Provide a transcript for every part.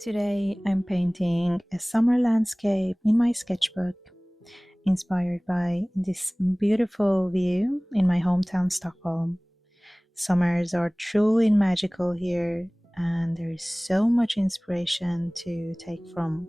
Today I'm painting a summer landscape in my sketchbook, inspired by this beautiful view in my hometown Stockholm. Summers are truly magical here, and there is so much inspiration to take from.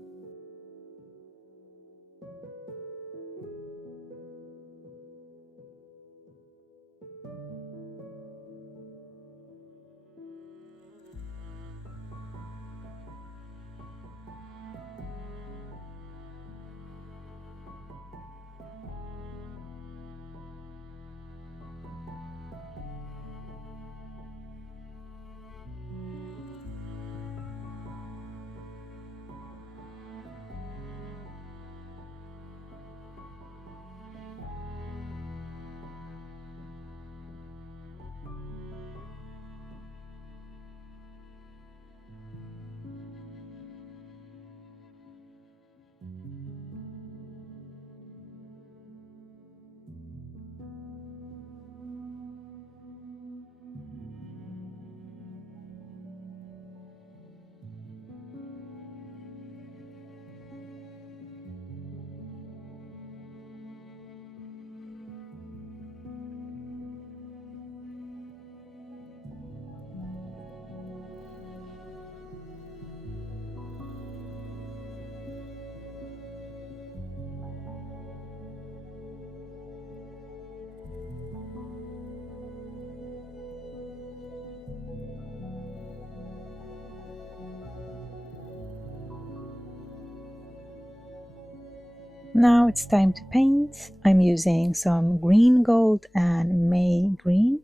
Now it's time to paint. I'm using some green gold and May green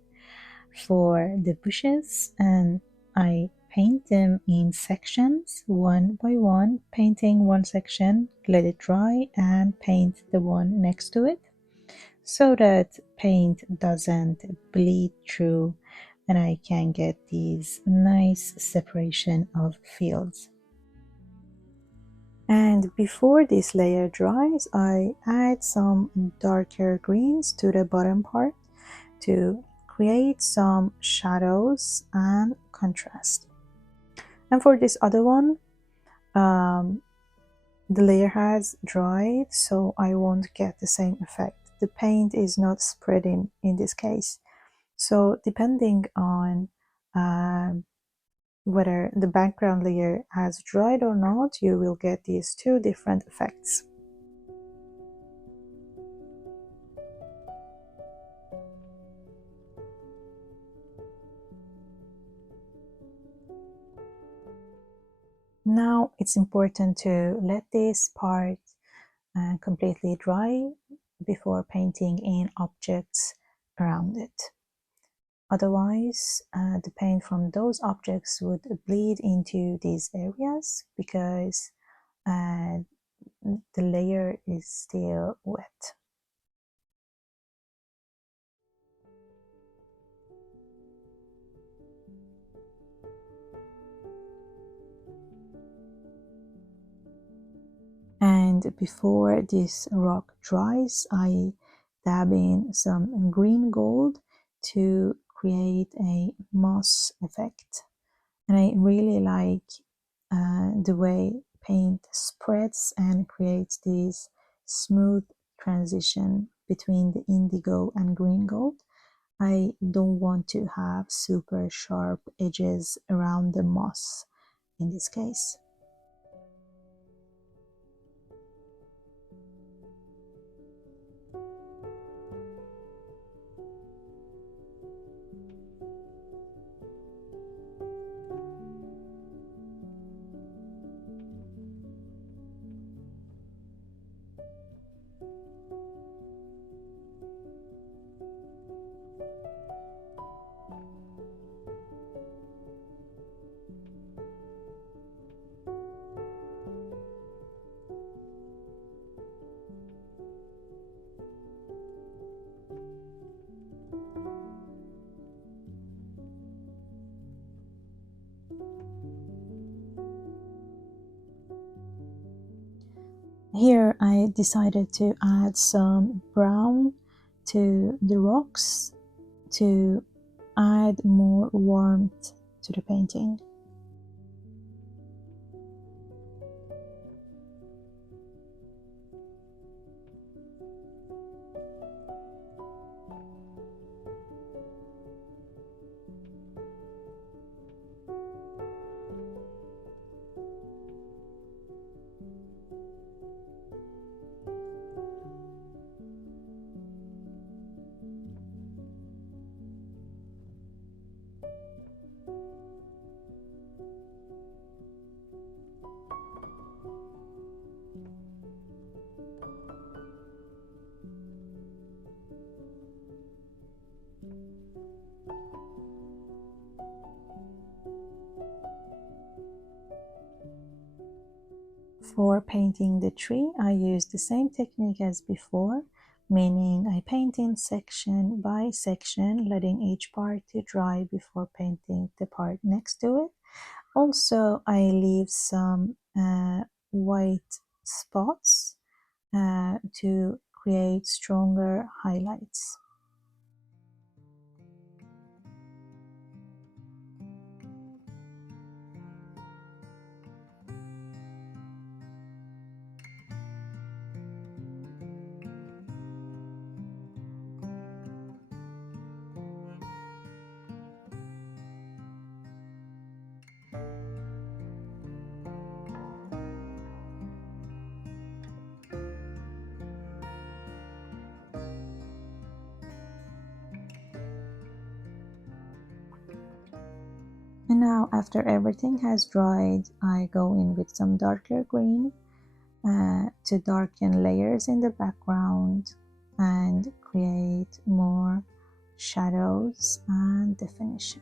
for the bushes, and I paint them in sections one by one, painting one section, let it dry, and paint the one next to it so that paint doesn't bleed through and I can get these nice separation of fields. And before this layer dries, I add some darker greens to the bottom part to create some shadows and contrast. And for this other one, the layer has dried, so I won't get the same effect. The paint is not spreading in this case. So depending on whether the background layer has dried or not, you will get these two different effects. Now it's important to let this part completely dry before painting in objects around it. Otherwise, the paint from those objects would bleed into these areas because the layer is still wet. And before this rock dries, I dab in some green gold to create a moss effect. And I really like the way paint spreads and creates this smooth transition between the indigo and green gold. I don't want to have super sharp edges around the moss in this case. Here I decided to add some brown to the rocks to add more warmth to the painting. For painting the tree, I use the same technique as before, meaning I paint in section by section, letting each part to dry before painting the part next to it. Also, I leave some white spots to create stronger highlights. And now, after everything has dried, I go in with some darker green to darken layers in the background and create more shadows and definition.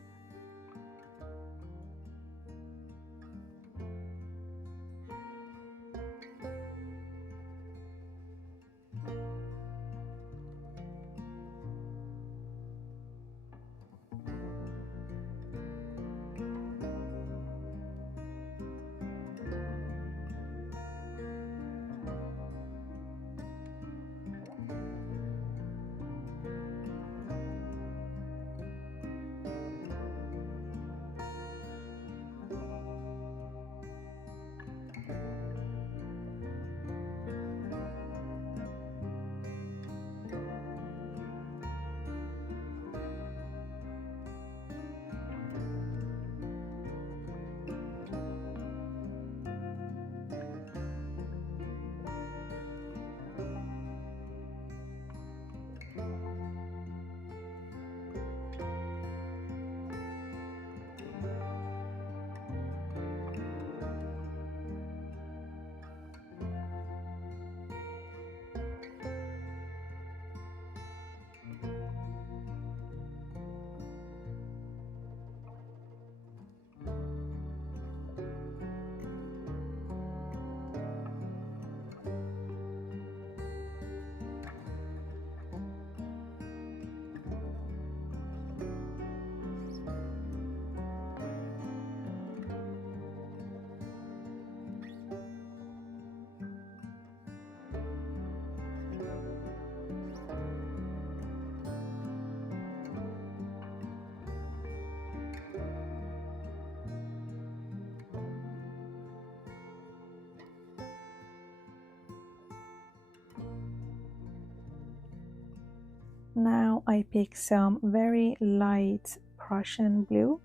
Now I pick some very light Prussian blue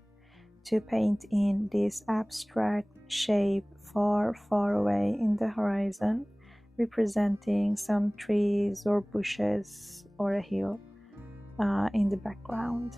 to paint in this abstract shape far, far away in the horizon, representing some trees or bushes or a hill in the background.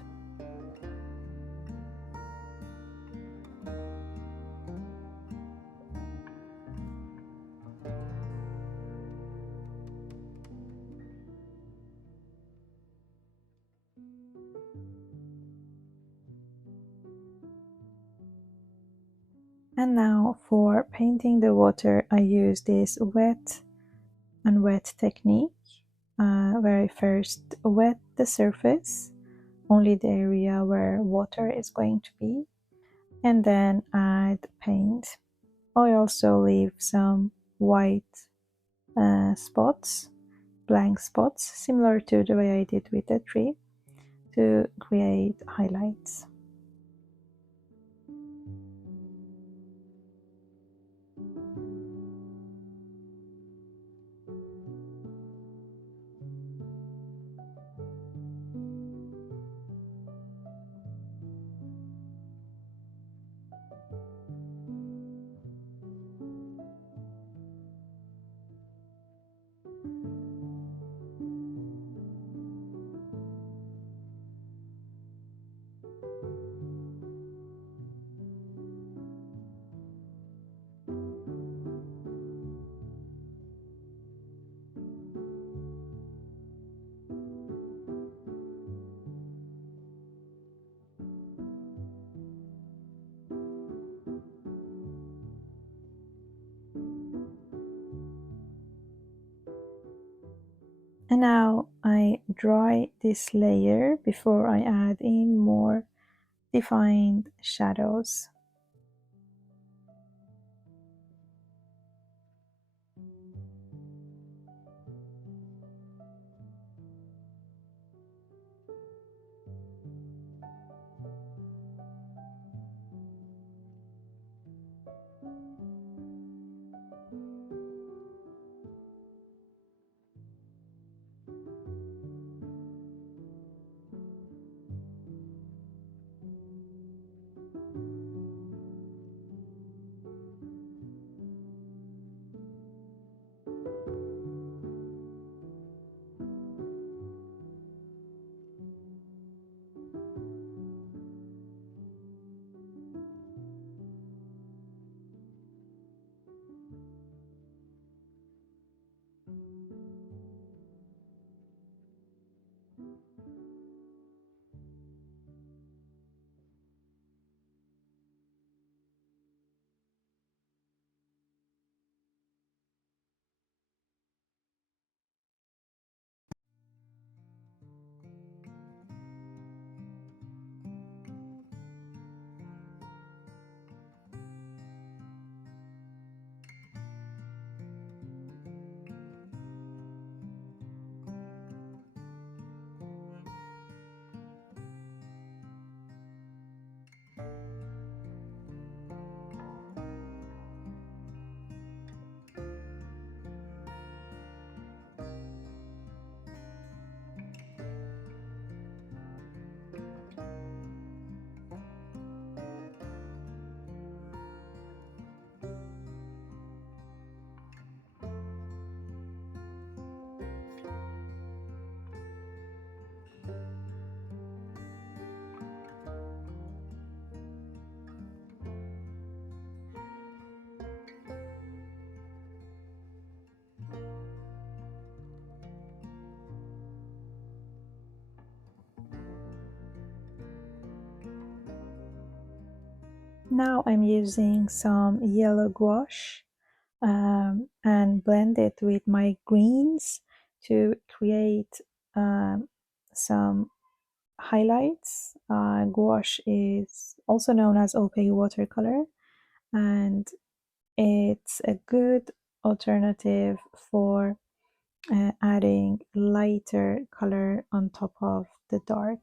And now for painting the water, I use this wet and wet technique, where I first wet the surface, only the area where water is going to be, and then add paint. I also leave some white spots, blank spots, similar to the way I did with the tree, to create highlights. And now I dry this layer before I add in more defined shadows. Now I'm using some yellow gouache and blend it with my greens to create some highlights. Gouache is also known as opaque watercolor, and it's a good alternative for adding lighter color on top of the dark.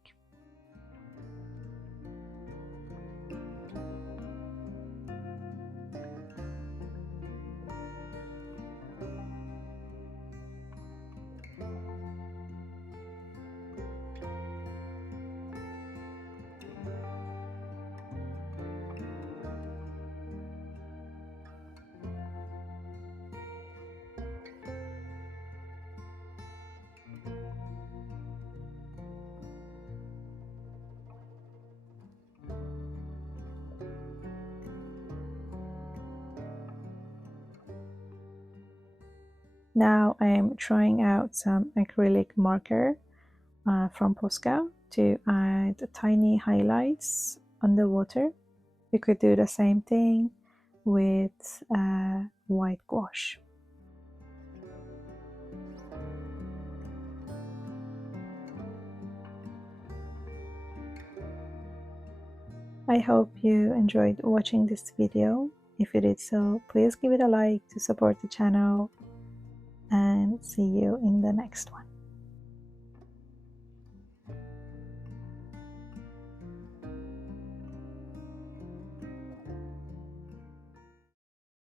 Now I'm trying out some acrylic marker from Posca to add tiny highlights on the water. You could do the same thing with white gouache. I hope you enjoyed watching this video. If you did so, please give it a like to support the channel, and see you in the next one.